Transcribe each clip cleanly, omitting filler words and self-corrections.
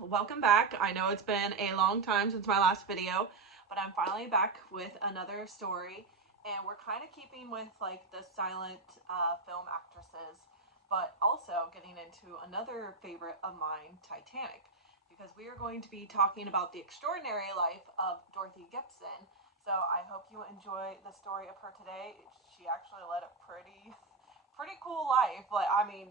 welcome back. I know it's been a long time since my last video, but I'm finally back with another story, and we're kind of keeping with like the silent film actresses, but also getting into another favorite of mine, Titanic, because we are going to be talking about the extraordinary life of Dorothy Gibson. So I hope you enjoy the story of her today. She actually led a pretty cool life. Like, I'd be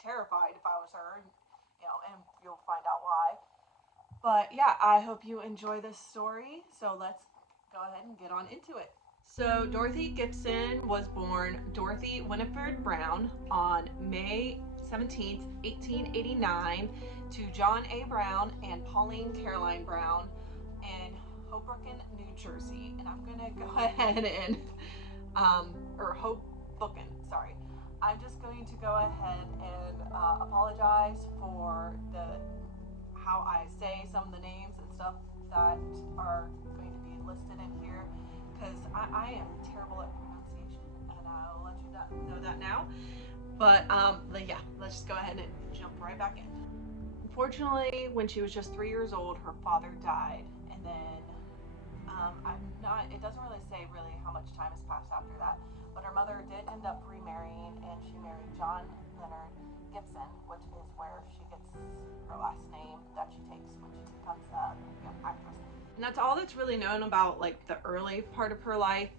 terrified if I was her, and you'll find out why. But yeah, I hope you enjoy this story. So let's go ahead and get on into it. So Dorothy Gibson was born Dorothy Winifred Brown on May 17th, 1889 to John A. Brown and Pauline Caroline Brown in Hoboken, New Jersey. And I'm going to go ahead and, or Hoboken, sorry. I'm just going to go ahead and apologize for how I say some of the names and stuff that are going to be listed in here, because I am terrible at pronunciation, and I'll let you know that now. But yeah, let's just go ahead and jump right back in. Unfortunately, when she was just 3 years old, her father died, and then it doesn't really say really how much time has passed after that, but her mother did end up remarrying, and she married John Leonard Gibson, which is where she gets her last name that she takes when she becomes a actress. And that's all that's really known about like the early part of her life.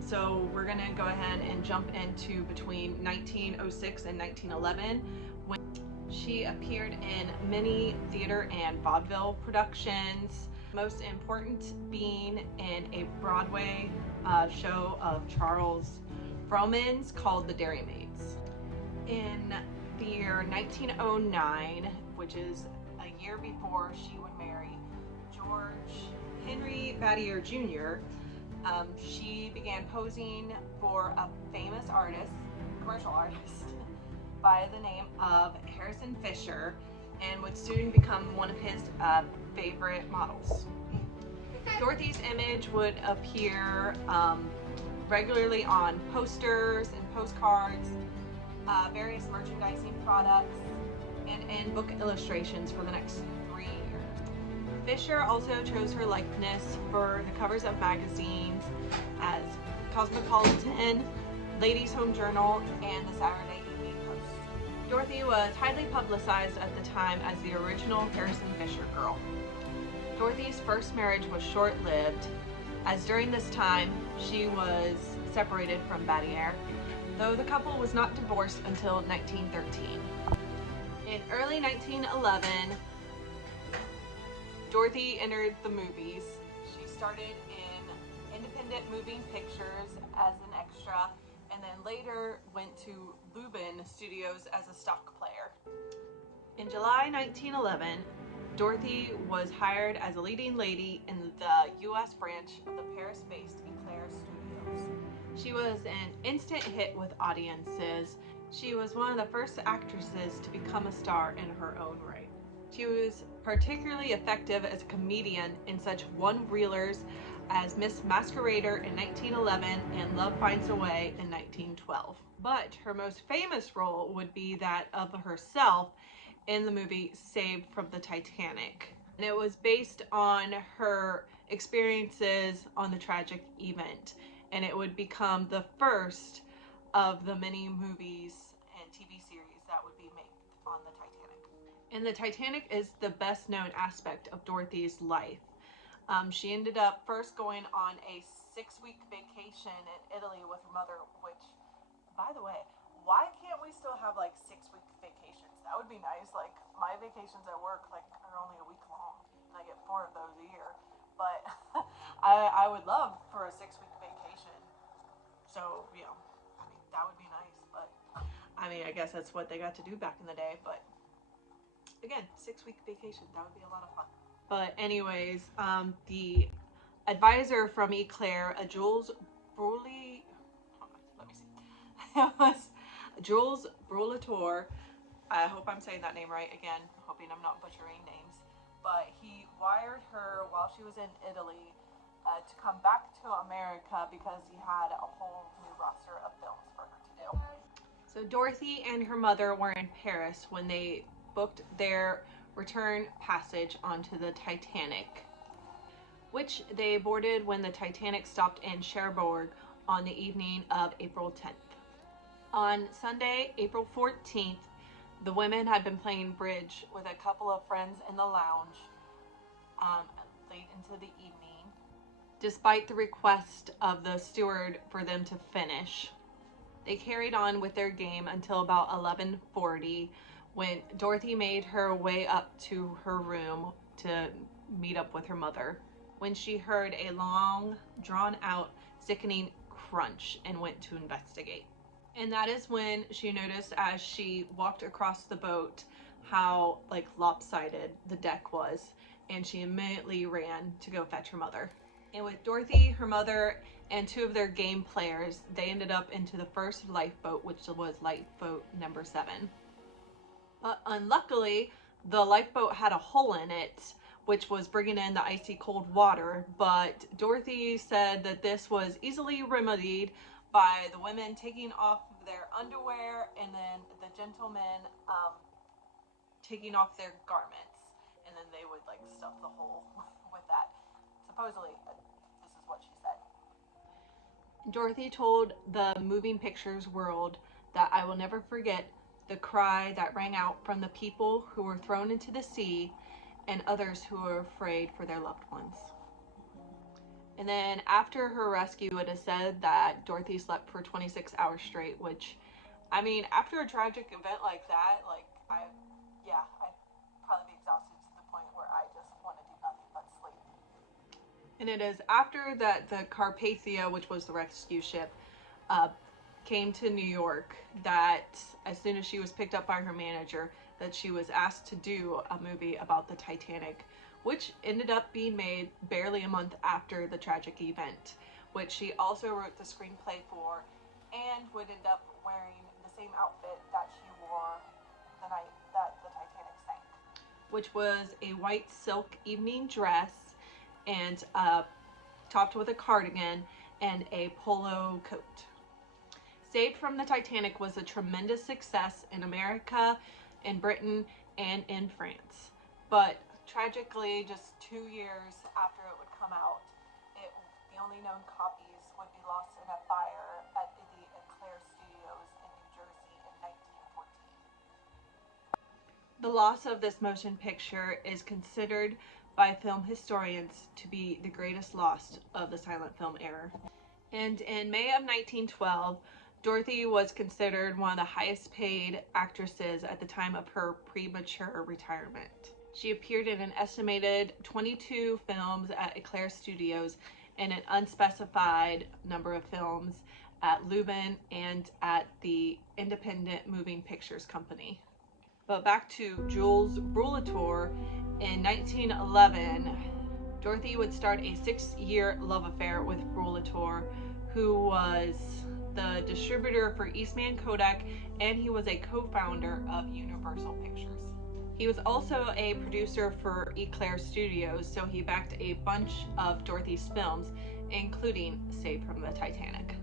So we're gonna go ahead and jump into between 1906 and 1911, when she appeared in many theater and vaudeville productions, most important being in a Broadway show of Charles Frohman's called The Dairymaids. In the year 1909, which is a year before she would marry George Henry Battier Jr., she began posing for a famous artist, commercial artist, by the name of Harrison Fisher, and would soon become one of his favorite models. Dorothy's image would appear regularly on posters and postcards, various merchandising products, and in book illustrations for the next 3 years. Fisher also chose her likeness for the covers of magazines as Cosmopolitan, Ladies' Home Journal, and the Saturday Evening Post. Dorothy was highly publicized at the time as the original Harrison Fisher girl. Dorothy's first marriage was short-lived, as during this time she was separated from Battier, though the couple was not divorced until 1913. In early 1911, Dorothy entered the movies. She started in independent moving pictures as an extra, and then later went to Lubin Studios as a stock player. In July 1911, Dorothy was hired as a leading lady in the U.S. branch of the Paris-based Eclair Studios. She was an instant hit with audiences. She was one of the first actresses to become a star in her own right. She was particularly effective as a comedian in such one-reelers as Miss Masquerader in 1911 and Love Finds a Way in 1912. But her most famous role would be that of herself in the movie Saved from the Titanic. And it was based on her experiences on the tragic event, and it would become the first of the many movies and TV series that would be made on the Titanic. And the Titanic is the best known aspect of Dorothy's life. She ended up first going on a 6-week vacation in Italy with her mother, which, by the way, why can't we still have like 6-week vacations? That would be nice. Like, my vacations at work are only a week long, and I get 4 of those a year. But I would love for a 6-week vacation. So, that would be nice. But I guess that's what they got to do back in the day. But again, 6-week vacation, that would be a lot of fun. But anyways, the advisor from Eclair, Jules Bruley, let me see. It was Jules Brulator. I hope I'm saying that name right again, hoping I'm not butchering names. But he wired her while she was in Italy to come back to America because he had a whole new roster of films for her to do. So Dorothy and her mother were in Paris when they booked their return passage onto the Titanic, which they boarded when the Titanic stopped in Cherbourg on the evening of April 10th. On Sunday, April 14th, the women had been playing bridge with a couple of friends in the lounge late into the evening, despite the request of the steward for them to finish. They carried on with their game until about 11:40, when Dorothy made her way up to her room to meet up with her mother, when she heard a long, drawn-out, sickening crunch and went to investigate. And that is when she noticed, as she walked across the boat, how lopsided the deck was, and she immediately ran to go fetch her mother. And with Dorothy, her mother, and two of their game players, they ended up into the first lifeboat, which was lifeboat number 7. But unluckily, the lifeboat had a hole in it, which was bringing in the icy cold water. But Dorothy said that this was easily remedied by the women taking off their underwear, and then the gentlemen taking off their garments, and then they would stuff the hole with that. Supposedly, this is what she said. Dorothy told the Moving Pictures World that "I will never forget the cry that rang out from the people who were thrown into the sea and others who were afraid for their loved ones." And then after her rescue, it is said that Dorothy slept for 26 hours straight, which, I mean, after a tragic event like that, I'd probably be exhausted to the point where I just want to do nothing but sleep. And it is after that the Carpathia, which was the rescue ship, came to New York, that as soon as she was picked up by her manager, that she was asked to do a movie about the Titanic, which ended up being made barely a month after the tragic event, which she also wrote the screenplay for, and would end up wearing the same outfit that she wore the night that the Titanic sank, which was a white silk evening dress and topped with a cardigan and a polo coat. Saved from the Titanic was a tremendous success in America, in Britain, and in France. But tragically, just 2 years after it would come out, the only known copies would be lost in a fire at the Exraordinary Studios in New Jersey in 1914. The loss of this motion picture is considered by film historians to be the greatest loss of the silent film era. And in May of 1912, Dorothy was considered one of the highest paid actresses at the time of her premature retirement. She appeared in an estimated 22 films at Exraordinary Studios and an unspecified number of films at Lubin and at the Independent Moving Pictures Company. But back to Jules Brulator, in 1911, Dorothy would start a 6-year love affair with Brulator, who was the distributor for Eastman Kodak, and he was a co-founder of Universal Pictures. He was also a producer for Exraordinary Studios, so he backed a bunch of Dorothy's films, including Saved from the Titanic.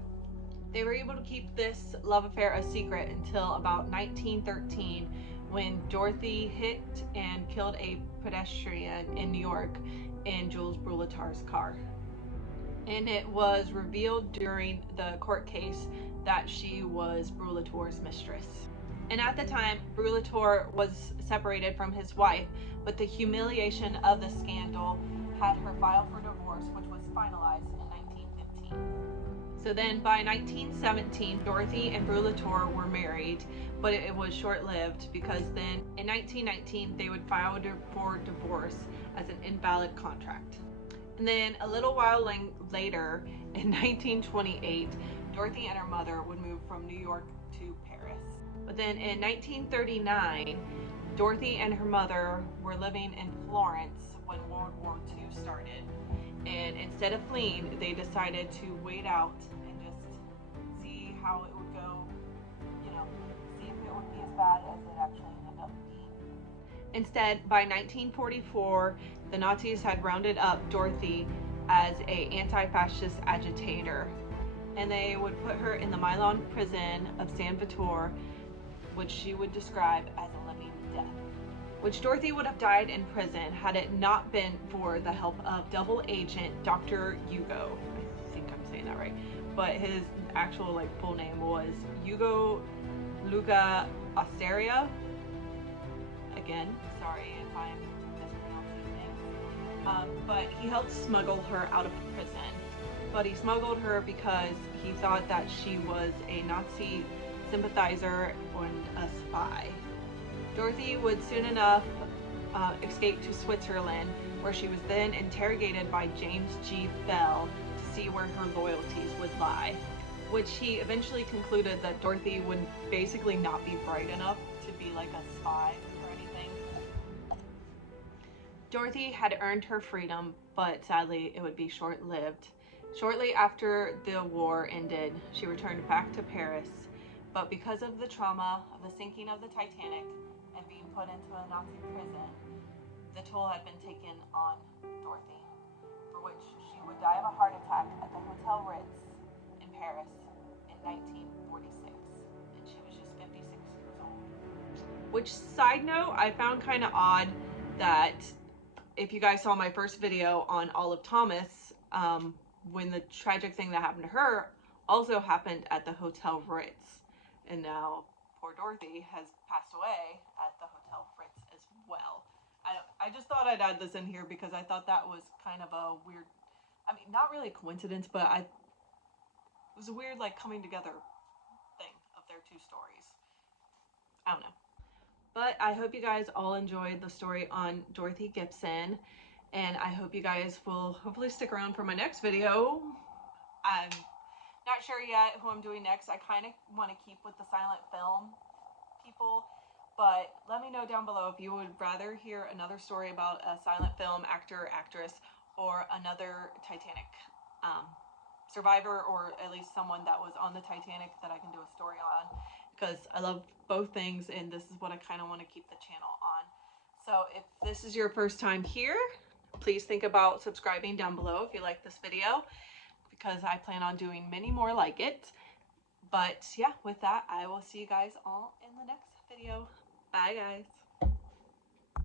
They were able to keep this love affair a secret until about 1913, when Dorothy hit and killed a pedestrian in New York in Jules Brulator's car. And it was revealed during the court case that she was Brulator's mistress. And at the time, Brulator was separated from his wife, but the humiliation of the scandal had her file for divorce, which was finalized in 1915. So then by 1917, Dorothy and Brulator were married, but it was short-lived, because then in 1919, they would file for divorce as an invalid contract. And then a little while later, in 1928, Dorothy and her mother would move from New York to Paris. But then in 1939, Dorothy and her mother were living in Florence when World War II started. And instead of fleeing, they decided to wait out and just see how it would go, see if it would be as bad as it actually ended up being. Instead, by 1944, the Nazis had rounded up Dorothy as an anti-fascist agitator, and they would put her in the Milan prison of San Vittore, which she would describe as a living death. which Dorothy would have died in prison had it not been for the help of double agent Dr. Hugo. I think I'm saying that right, but his actual like full name was Hugo Luca Osteria. Again, sorry if I'm mispronouncing things. But he helped smuggle her out of prison. But he smuggled her because he thought that she was a Nazi sympathizer and a spy. Dorothy would soon enough escape to Switzerland, where she was then interrogated by James G. Bell to see where her loyalties would lie, which he eventually concluded that Dorothy would basically not be bright enough to be like a spy or anything. Dorothy had earned her freedom, but sadly it would be short-lived. Shortly after the war ended, she returned back to Paris, but because of the trauma of the sinking of the Titanic and being put into a Nazi prison, the toll had been taken on Dorothy, for which she would die of a heart attack at the Hotel Ritz in Paris in 1946, and she was just 56 years old. Which, side note, I found kind of odd that if you guys saw my first video on Olive Thomas, when the tragic thing that happened to her also happened at the Hotel Ritz, and now poor Dorothy has passed away at the Hotel Ritz as well. I just thought I'd add this in here because I thought that was kind of a weird, I mean, not really a coincidence, but it was a weird like coming together thing of their two stories. I don't know. But I hope you guys all enjoyed the story on Dorothy Gibson, and I hope you guys will hopefully stick around for my next video. I'm not sure yet who I'm doing next. I kind of want to keep with the silent film people, but let me know down below if you would rather hear another story about a silent film actor or actress, or another Titanic survivor, or at least someone that was on the Titanic that I can do a story on, because I love both things and this is what I kind of want to keep the channel on. So if this is your first time here, please think about subscribing down below if you like this video, because I plan on doing many more like it. But yeah, with that, I will see you guys all in the next video. Bye guys.